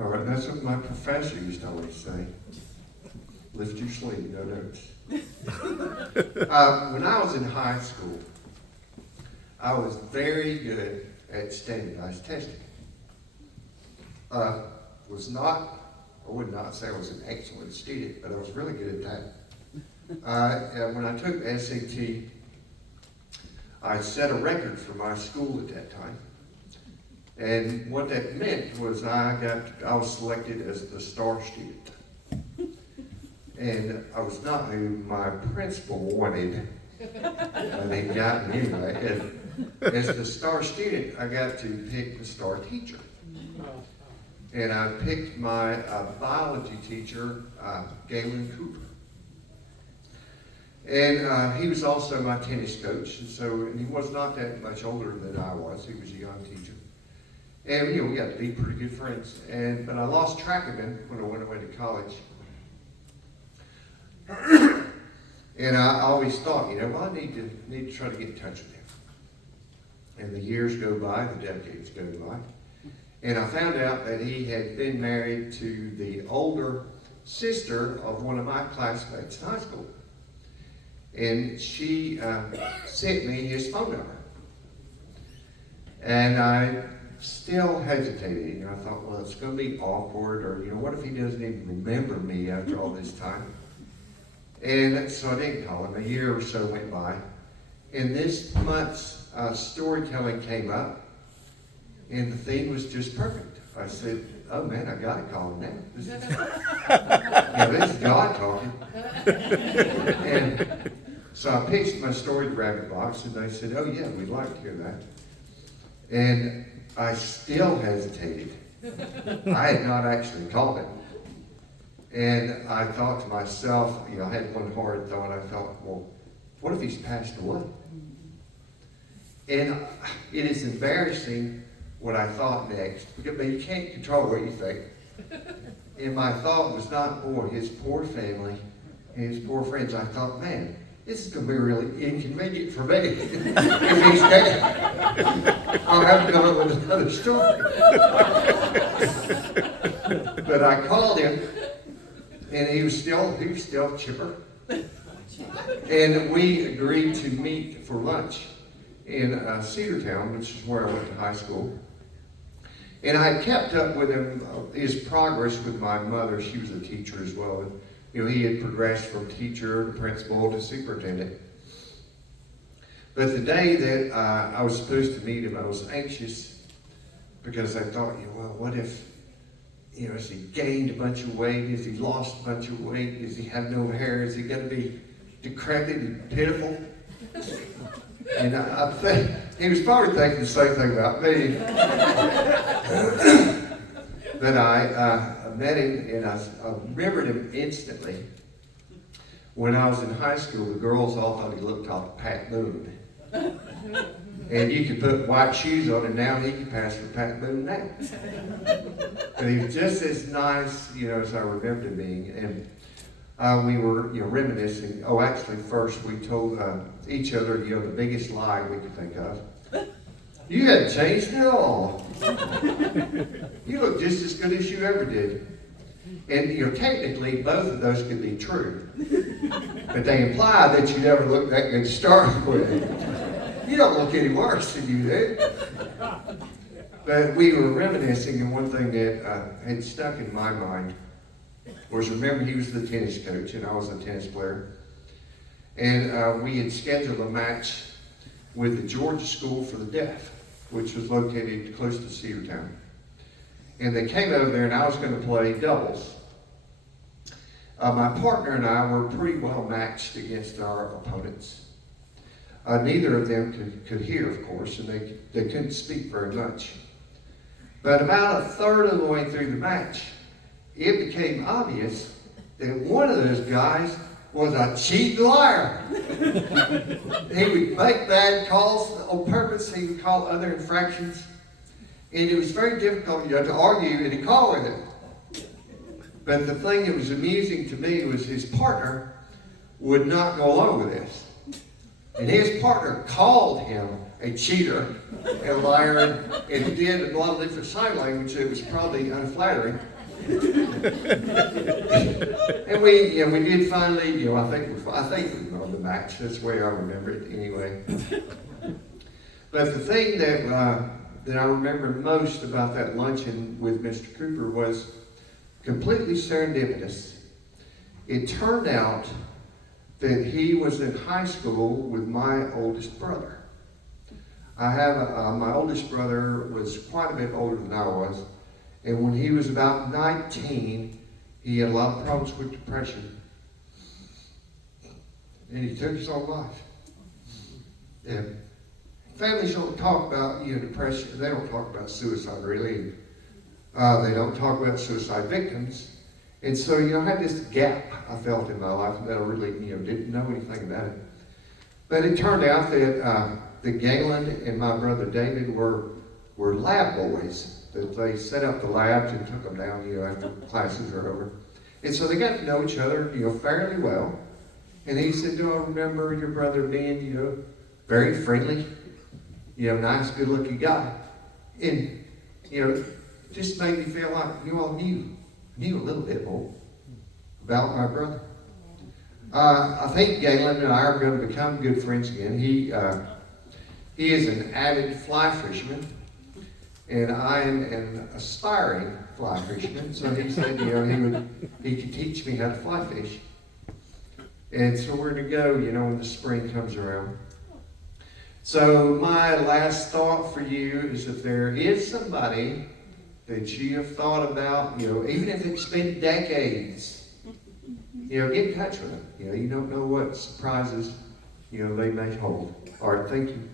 All right, that's what my professor used to always say. Lift your sleeve, no notes. When I was in high school, I was very good at standardized testing. I would not say I was an excellent student, but I was really good at that. And when I took the SAT, I set a record for my school at that time. And what that meant was I was selected as the star student. And I was not who my principal wanted, but he got me anyway. And as the star student, I got to pick the star teacher. And I picked my biology teacher, Galen Cooper. And he was also my tennis coach, and he was not that much older than I was. He was a young teacher. And we got to be pretty good friends. But I lost track of him when I went away to college. And I always thought, I need to try to get in touch with him. And the years go by, the decades go by. And I found out that he had been married to the older sister of one of my classmates in high school. And she sent me his phone number. And I still hesitated. I thought, well, it's going to be awkward, or, what if he doesn't even remember me after all this time? And so I didn't call him. A year or so went by. And this month's storytelling came up. And the theme was just perfect. I said, oh man, I got to call him now. This is God talking. And so I pitched my story to Rabbit Box, and they said, oh yeah, we'd like to hear that. And I still hesitated. I had not actually called him. And I thought to myself, I had one hard thought. I thought, well, what if he's passed away? And it is embarrassing what I thought next, but you can't control what you think. And my thought was not, boy, his poor family and his poor friends. I thought, man, this is going to be really inconvenient for me if he's dead. I'll have to come up with another story. But I called him, and he was still chipper. And we agreed to meet for lunch in Cedartown, which is where I went to high school. And I had kept up with him, his progress with my mother. She was a teacher as well. And, he had progressed from teacher to principal to superintendent. But the day that I was supposed to meet him, I was anxious because I thought, well, what if, has he gained a bunch of weight? Has he lost a bunch of weight? Does he have no hair? Is he going to be decrepit and pitiful? And I think he was probably thinking the same thing about me. But I met him, and I remembered him instantly. When I was in high school, the girls all thought he looked like Pat Boone. And you could put white shoes on him now, and he could pass for Pat Boone now. But he was just as nice, as I remembered him being. And we were, reminiscing. Oh, actually, first we told each other, the biggest lie we could think of. You hadn't changed at all. You look just as good as you ever did. And, technically, both of those could be true. But they imply that you never looked that good to start with. You don't look any worse than you did. But we were reminiscing, and one thing that had stuck in my mind was, remember, he was the tennis coach, and I was a tennis player. And we had scheduled a match with the Georgia School for the Deaf, which was located close to Cedartown. And they came over there, and I was going to play doubles. My partner and I were pretty well matched against our opponents. Neither of them could hear, of course, and they couldn't speak very much. But about a third of the way through the match, it became obvious that one of those guys was a cheating liar. He would make bad calls on purpose. He would call other infractions. And it was very difficult, to argue and to call with him. But the thing that was amusing to me was his partner would not go along with this. And his partner called him a cheater, and a liar, and did a lot of different sign language that was probably unflattering. And we did finally, I think we won the match. That's the way I remember it anyway. But the thing that I remember most about that luncheon with Mr. Cooper was completely serendipitous. It turned out that he was in high school with my oldest brother. I have my oldest brother was quite a bit older than I was, and when he was about 19, he had a lot of problems with depression, and he took his own life. And families don't talk about depression. They don't talk about suicide really. They don't talk about suicide victims. And so, I had this gap I felt in my life that I really, didn't know anything about it. But it turned out that Galen and my brother David were lab boys. That they set up the labs and took them down, after classes were over. And so they got to know each other, fairly well. And he said, "Do I remember your brother being, very friendly, nice, good-looking guy?" And, just made me feel like you all knew a little bit more about my brother. I think Galen and I are going to become good friends again. He is an avid fly fisherman, and I am an aspiring fly fisherman. So he said, he could teach me how to fly fish. And so we're going to go, when the spring comes around. So my last thought for you is, if there is somebody that you have thought about, even if it's been decades, get in touch with them. You don't know what surprises, they may hold. All right, thank you.